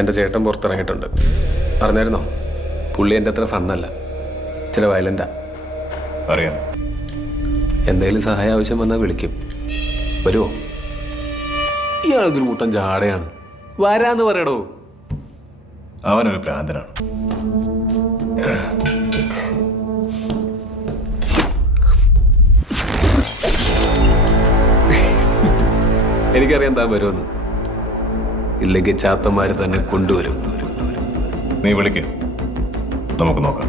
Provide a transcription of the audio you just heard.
എൻ്റെ ചേട്ടൻ പുറത്തിറങ്ങിയിട്ടുണ്ട്. അറിഞ്ഞായിരുന്നോ? പുള്ളി എൻ്റെ അത്ര ഫണ്ണല്ല, ചില വയലൻ്റാ. അറിയാം. എന്തെങ്കിലും സഹായം ആവശ്യം വന്നാൽ വിളിക്കും. വരുമോ? ഇയാളിതൊരു കൂട്ടം ജാടയാണ്. വരാന്ന് പറയടോ. അവനൊരു ഭ്രാന്തനാണ്. എനിക്കറിയാൻ താൻ വരുമെന്ന്. ഇല്ലെങ്കിൽ ചാത്തന്മാര് തന്നെ കൊണ്ടുവരും. നീ വിളിക്ക്, നമുക്ക് നോക്കാം.